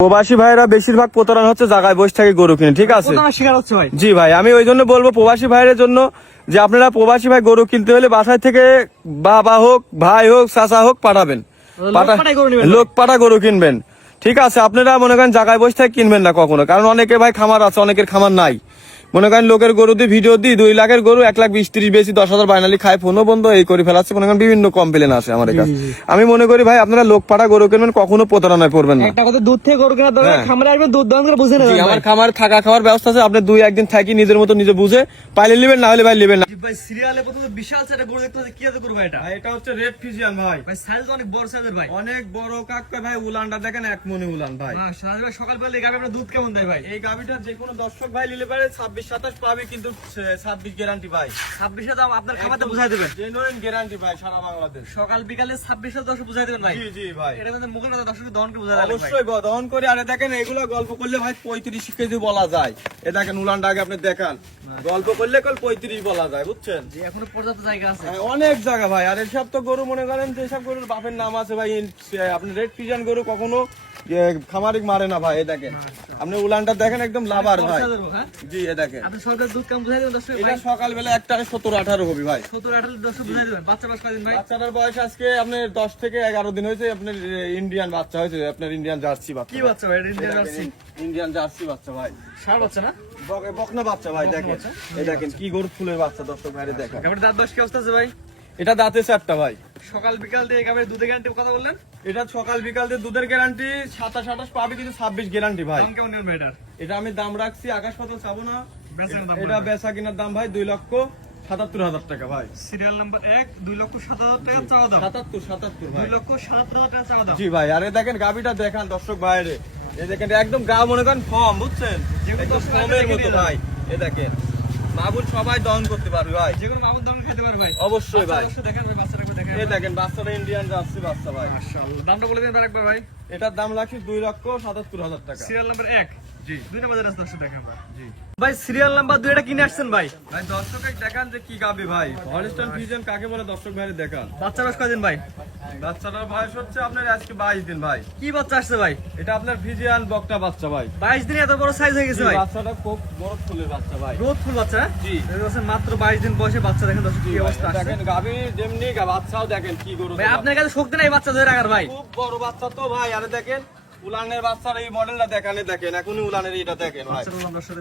প্রবাসী ভাইরা বেশিরভাগ প্রতারণা হচ্ছে জায়গায় বসে থেকে গরু কিনে, ঠিক আছে? জি ভাই, আমি ওই জন্য বলবো প্রবাসী ভাইয়ের জন্য যে আপনারা প্রবাসী ভাই গরু কিনতে হলে বাসায় থেকে বাবা হোক, ভাই হোক, চাচা হোক পাঠাবেন, লোক পাঠা গরু কিনবেন, ঠিক আছে? আপনারা মনে করেন জায়গায় বসে থেকে কিনবেন না কখনো, কারণ অনেকে ভাই খামার আছে, অনেকের খামার নাই। মনে করেন লোকের গরু দিয়ে ভিডিও দিই 2 লাখের গরু 1,20,30 বেশি 10,000 বাইনালি খায়, ফোনও বন্ধ এই করে ফেলাচ্ছে, মনে করেন বিভিন্ন কমপ্লেন আসে আমাদের কাছে। আমি মনে করি ভাই আপনারা লোক পাঠা গরু কিনবেন, কখনো প্রতারণায় পড়বেন না। একটা কথা, দুধ থেকে গরু কেনার দরকার, খামারে আসবে দুধ দাম করে বুঝে নেবেন। আমার খামার থাকা খাওয়ার ব্যবস্থা আছে, আপনি 2-1 দিন থাকি নিজের মতো নিজে বুঝে পাইলে নেবেন, না হলে ভাই নেবেন না। ভাই সিরিয়ালে প্রথমে বিশাল একটা গরু দেখতে পাচ্ছি, কি আছে গরু ভাই এটা? এটা হচ্ছে রেড ফিজিয়ান ভাই। ভাই সাইজ অনেক বড় সাইজের ভাই, অনেক বড় কাকা ভাই, উলানটা দেখেন 1 মনে উলান ভাই। মাশাআল্লাহ ভাই, সকালবেলা এই গাবে আপনার দুধ কেমন দেয় ভাই? এই গাবিটা যে কোনো দর্শক ভাই নিলে পারে 26-27 পাবে, কিন্তু 26 গ্যারান্টি ভাই। 26 দাম আপনার খামাতে বুঝাই দেবেন, জেনুইন গ্যারান্টি ভাই, সারা বাংলাদেশ। সকাল বিকালে 26 দশ বুঝাই দেবেন ভাই। জি জি ভাই, এটা মানে মুখের কথা দর্শক দহন করে বুঝাই দেবেন। অবশ্যই দহন করে। আরে দেখেন এগুলো গল্প করলে ভাই 35 কেজি বলা যায়। এ দেখেন উলানটা আগে আপনি দেখান, গল্প করলে 35 বলা যায়, বুঝছেন? জি, এখনো পর্যাপ্ত জায়গা আছে, অনেক জায়গা ভাই। আর এসব তো গরু মনে করেন যে সব গরুর বাপের নাম আছে ভাই। আপনি রেড ফিজিয়ান গরু কখনো খামারিক মারে না ভাই। এ দেখেন আপনি উলানটা দেখেন, একদম লাভার ভাই। জি, এ দেখেন আপনি সকালে দুধ কেমন বুঝাই দেবেন দর্শক? এটা সকালবেলা একটা 17-18 হবে ভাই। 17-18 দর্শক বুঝাই দেবেন। বাচ্চা বয়স কতদিন ভাই? বাচ্চাটার বয়স আজকে আপনার 10 থেকে 11 দিন হয়েছে। আপনার ইন্ডিয়ান বাচ্চা হয়েছে, আপনার ইন্ডিয়ান জার্সি বাচ্চা। কি বাচ্চা ভাই? ইন্ডিয়ান জার্সি, ইন্ডিয়ান জার্সি বাচ্চা ভাই। ষাঁড় বাচ্চা না? বকনা বাচ্চা ভাই। দেখেন এই দেখেন কি গরু ফুলের বাচ্চা, দর্শক ভাইরে দেখেন। গাবের দাঁত বয়স কি অবস্থা আছে ভাই? এটা দাঁতে 4টা ভাই। সকাল বিকাল দিয়ে গাবের দুধে গ্যারান্টি কথা বললেন? এটা সকাল বিকাল দিয়ে দুধের গ্যারান্টি 27-28 পাবে, কিন্তু 26 গ্যারান্টি ভাই। দাম কেমন নেবেন এটার? এটা আমি দাম রাখছি আকাশ পাতাল চাবো না। বেচার দাম এটা বেচা কিনার দাম ভাই 2,77,000 টাকা ভাই। সিরিয়াল নাম্বার 1, 2,07,000 টাকা চাওয়া দাম। 77 ভাই। 2,07,000 টাকা চাওয়া দাম। জি ভাই। আরে দেখেন গাবিটা দেখান দর্শক ভাইরে, এই দেখেন একদম গা মনে করেন ফর্ম, বুঝছেন? একদম ফর্মের মতো ভাই। এই দেখেন মাগুর সবাই দহন করতে পারবে ভাই, যে কোনো মাগুর দাম খেতে পারবে ভাই। অবশ্যই ভাই। বাচ্চা দেখেন ভাই, বাচ্চাটা দেখেন। এই দেখেন বাচ্চাটা ইন্ডিয়ান জার্সি বাচ্চা ভাই। মাশাআল্লাহ, দামটা বলে দিন আরেকবার ভাই। এটার দাম রাখি 2,77,000 টাকা। সিরিয়াল নাম্বার 1, জি 2 নম্বরের রাস্তা দর্শক দেখেন ভাই। জি ভাই সিরিয়াল নাম্বার 2 এটা কিনে আসছেন ভাই? ভাই দর্শক দেখান যে কি গাবি ভাই। হলিস্টাইন ফ্রিজিয়ান কাকে বলে দর্শক ভাইরে দেখান। বাচ্চা বয়স কয়দিন ভাই? বাচ্চাটার বয়স হচ্ছে আপনার আজকে 22 দিন ভাই। কি বাচ্চা আসছে ভাই? এটা আপনার ফ্রিজিয়ান বকটা বাচ্চা ভাই। 22 দিনে এত বড় সাইজ হয়ে গেছে ভাই। বাচ্চাটা খুব বড় ফুলের বাচ্চা ভাই। গ্রোথ ফুল বাচ্চা। জি। দেখেন মাত্র 22 দিন বয়সে বাচ্চা, দেখেন দর্শক কি অবস্থা আছে। দেখেন গাবি যেমনি বাচ্চাও দেখেন কি গরু ভাই আপনার কাছে শক্তি নাই বাচ্চা ধরে রাখার ভাই। খুব বড় বাচ্চা তো ভাই। আরে দেখেন উলানের বাচ্চার এই মডেলটা দেখানে দেখেন, এখনই উলানের এটা দেখেন ভাই।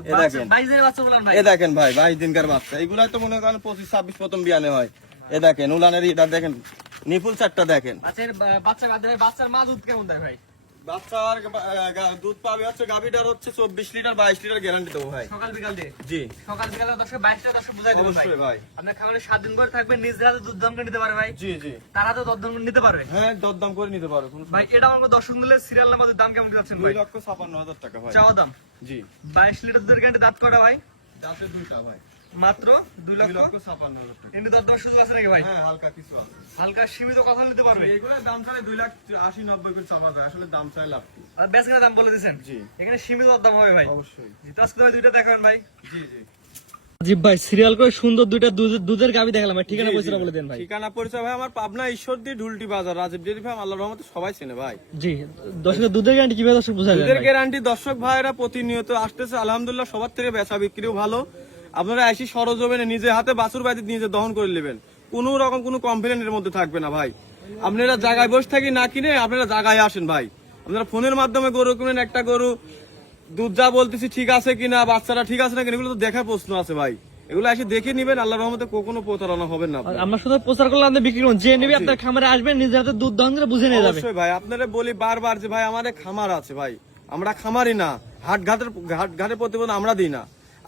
এ দেখেন 22 দিনের বাচ্চা বলেন ভাই। এ দেখেন ভাই 22 দিনকার বাচ্চা। এইগুলাই তো মনে করেন 25-26 প্রথম বিয়ানে হয়। এ দেখেন উলানের এটা দেখেন, নিপুল চারটা দেখেন। আচ্ছা এর বাচ্চা বাদ ভাই, বাচ্চার মা দুধ কেমন দেয় ভাই? বাচ্চার দুধ পাবে হচ্ছে গাবিটার হচ্ছে 24 লিটার 22 লিটার গ্যারান্টি দেবো ভাই। সকাল বিকাল দিয়ে? জি সকাল বিকালে 22 টা 10 বুঝাই দেবেন ভাই। অবশ্যই ভাই। আপনার খাবারে 7 দিন পরে থাকবে, নিজ হাতে দুধ দাম করে নিতে পারে ভাই। জি জি তারা তো দরদাম করে নিতে পারবে। হ্যাঁ, দরদাম করে নিতে পারো ভাই এটা আমার দর্শক মিলে সিরিয়াল নাম্বার দাম কেমন যাচ্ছেন ভাই? 2,56,000 টাকা ভাই চাওয়া দাম। জি 22 লিটার দুধের গ্যারান্টি দাঁত করা ভাই, দাঁতে দুইটা ভাই। মাত্র 2,56,000 টাকা। কিন্তু দরদাম সুযোগ আছে নাকি ভাই? হ্যাঁ, হালকা কিছু আছে। হালকা সীমিত কথা নিতে পারবে। এগুলোর দাম চাইলে 2,80,90 করে চাওয়া যায়, আসলে দাম চাই লাভ কি? আর বেচকেনা দাম বলে দিয়েছেন? জি এখানে সীমিত দাম হবে ভাই। অবশ্যই। জি তো আজকে ভাই দুইটা দেখাবেন ভাই। জি জি জি ভাই সিরিয়াল করে সুন্দর দুইটা দুধের গাবি দেখালাম ভাই, ঠিকানা পয়সা বলে দেন ভাই। ঠিকানা পরিচয় ভাই আমার পাবনা ঈশ্বরদী ঢুলটি বাজার, রাজীব ডেয়ারি ফার্ম। আল্লাহর রহমতে সবাই চেনে ভাই। জি দর্শকের দুধের গ্যারান্টি কিভাবে দর্শক বুঝাবেন? দুধের গ্যারান্টি দর্শক ভাইরা প্রতিনিয়ত আসতেছে, আলহামদুলিল্লাহ সবার থেকে বেচা বিক্রিও ভালো। আপনারা এসে সরজমিনে নিজে হাতে বাছুর বাড়িতে নিজে দহন করে নেবেন, কোনো রকম কোনো কমপ্লেনের মধ্যে থাকবে না ভাই। আপনারা জায়গায় বসে থাকি না কিনে আপনারা জায়গায় আসেন ভাই। আপনারা ফোনের মাধ্যমে গরু কিনেন, একটা গরু দুধ যা বলতেছি ঠিক আছে কিনা, বাচ্চারা ঠিক আছে না কিনা, এগুলো তো দেখার প্রশ্ন আছে ভাই। এগুলো এসে দেখে নিবেন, আল্লাহর রহমতে কোনো প্রতারণা হবে না। আমরা শুধু প্রচার করলে আপনি বিক্রি করুন, যে নেবে আপনার খামারে আসবেন, নিজের হাতে দুধ দহন করে বুঝে নিয়ে যাবে। অবশ্যই ভাই, আপনারা বলি বারবার যে ভাই আমাদের খামার আছে ভাই, আমরা খামারি না, হাট ঘাটের প্রতিবেদন আমরা দিই না।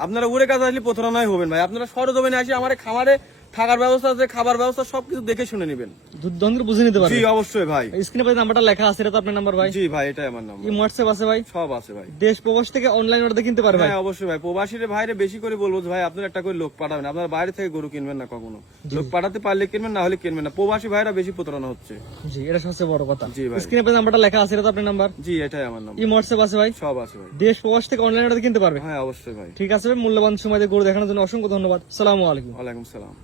আপনারা উড়ে কাছে আসলে প্রতারণাই হবেন ভাই। আপনারা সরজমিনে আসি আমার খামারে থাকার ব্যবস্থা আছে, খাবার ব্যবস্থা সবকিছু দেখে শুনে নেবেন, দুধ দহন করে বুঝে নিতে পারবেন। জি অবশ্যই ভাই। স্ক্রিনে পাশে নাম্বারটা লেখা আছে, এটা তো আপনার নাম্বার ভাই? জি ভাই, এটাই আমার নাম্বার। এই হোয়াটসঅ্যাপ আছে ভাই? সব আছে ভাই। দেশ প্রবাস থেকে অনলাইন অর্ডার কিনতে পারবে? হ্যাঁ অবশ্যই ভাই। প্রবাসীর ভাইরে বেশি করে বলবো ভাই আপনারা একটা করে লোক পাঠাবেন, আপনারা বাইরে থেকে গরু কিনবেন না কখনো। লোক পাঠাতে পারলে কিনবেন, না হলে কিনবেন না। প্রবাসী ভাইরা বেশি প্রতারণা হচ্ছে। জি এটা সবচেয়ে বড় কথা। জি ভাই। স্ক্রিনে পাশে নাম্বারটা লেখা আছে, এটা তো আপনার নাম্বার? জি এটাই আমার নাম্বার। এই হোয়াটসঅ্যাপ আছে ভাই? সব আছে ভাই। দেশ প্রবাস থেকে অনলাইন অর্ডার কিনতে পারবে? হ্যাঁ অবশ্যই ভাই। ঠিক আছে ভাই, মূল্যবান সময় দিয়ে গরু দেখানোর জন্য অসংখ্য ধন্যবাদ। আসসালামু আলাইকুম। ওয়ালাইকুম সালাম।